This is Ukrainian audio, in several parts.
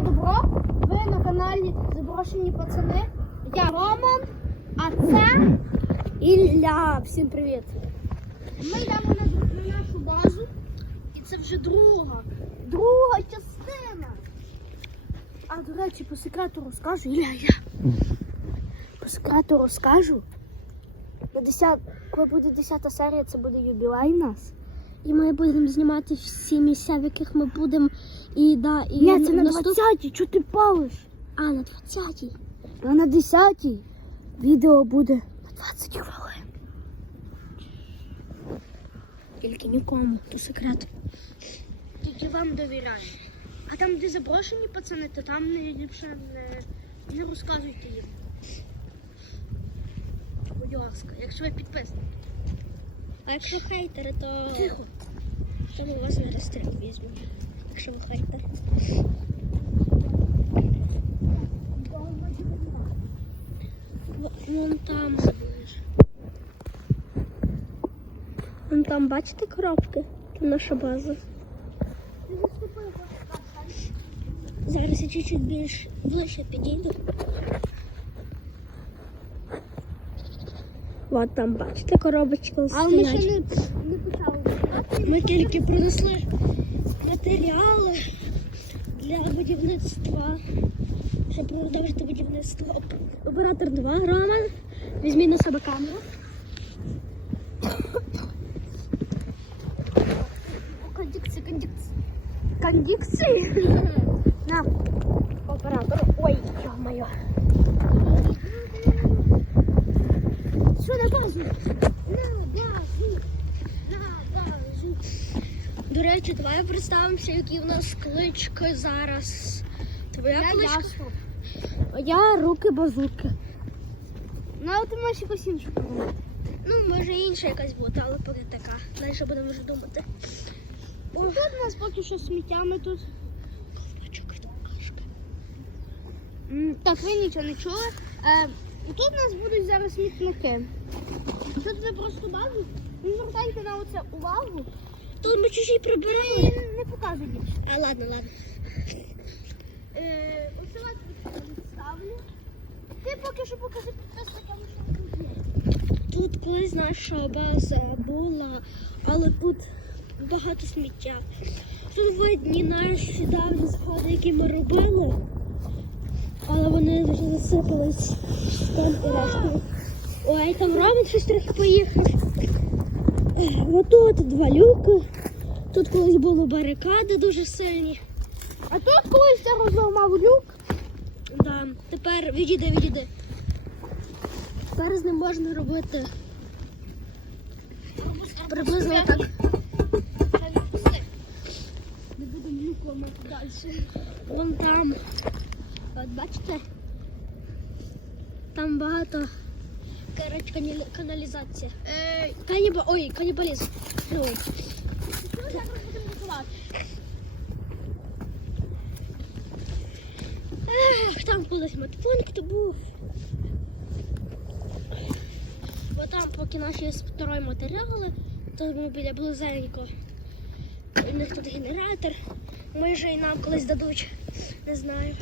Всім добро. Ви на каналі Заброшені пацани. Я Роман, а це Ілля. Всім привіт. Ми йдемо на, на нашу базу. І це вже друга. Друга частина. А до речі, по секрету розкажу. Ілля, я. По секрету розкажу. На 10, коли буде 10 серія, це буде юбілей нас. І ми будемо знімати всі місця, в яких ми будемо. І, да, і Ні, це на наступ- 20-й, чого ти палиш? А, на 20-й. А на 10-й відео буде на 20 хвилин. Тільки нікому, то секрет. Тільки вам довіряю. А там, де заброшені пацани, то там не ліпше не, не розказуйте їм. Будь ласка, якщо ви підписник. А якщо хейтери, то, Тихо. то ми вас на розстріл візьмемо. Якщо ви хейтер. Вон там. Вон там, бачите коробки? Там наша база. Зараз я чуть-чуть більш ближче підійду. От там, бачите, коробочка Але ми ще стоять. не, не почали. Ми тільки принесли матеріали для будівництва, щоб продовжити будівництво. Оператор 2, Роман. Візьміть на себе камеру. Кондикції, кондикції. Кондикції? На, оператор. Ой, йо-моє. Що на базу? На базу. На базу. До речі, давай представимося, які в нас клички зараз. Твоя Я кличка? Я руки базуки. Ну, а ти маєш якось іншу придумати. Ну, може інша якась бути, але поки така. Далі будемо вже думати. О, Тут у нас поки що сміттями тут. Так, ви нічого не чули. Е, тут у нас будуть зараз смітники. Тут ви просто базу. Не звертайте на оце увагу. Тут ми чужі прибирали. не, не показуй більше. А, ладно, ладно. Е, оце вас відставлю. Ти поки що покажи підписникам, що тут є. Тут колись наша база була, але тут багато сміття. Тут видні наші давні сходи, які ми робили, але вони вже засипались там і рештою. Ой, там Роман щось трохи поїхав. Отут два люки. Тут колись були барикади дуже сильні. А тут колись це розламав люк. Да. Тепер відійди, відійди. Тепер з ним можна робити приблизно так. Не будемо люк ламати далі. Вон там. От бачите? Там багато коротше, кані- каналізація. Е, Каніба... Ой, канібалізм. Що зараз будемо готувати? Ех, там колись медпункт був. Бо там, поки наші старі матеріали, то ми біля близенько. У них тут генератор. Може і нам колись дадуть. Не знаю.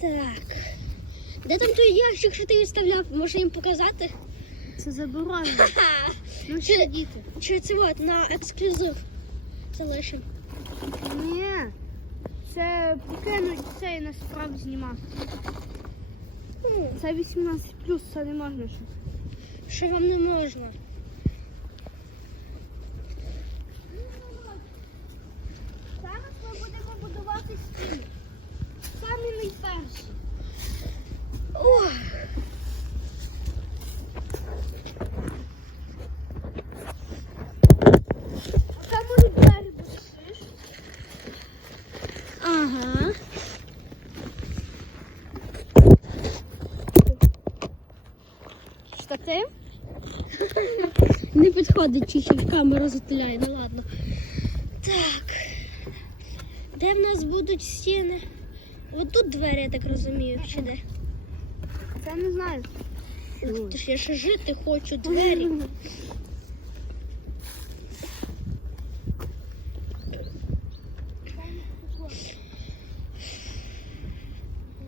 Так. Де там той ящик, що ти відставляв? Може їм показати? Це заборонено. Ну Чи- що, діти? Чи це от на ексклюзив залишимо? Ні. Це покинуть це і насправді знімати. Ну, Це 18 плюс, це не можна ще. Що вам не можна? Зараз ми будемо будувати Штатив? Не підходить чуть-чуть камера затиляє, ну ладно. Так. Де в нас будуть стіни? От тут двері, я так розумію, чи де? Це не знаю. Тож я ще жити хочу, двері.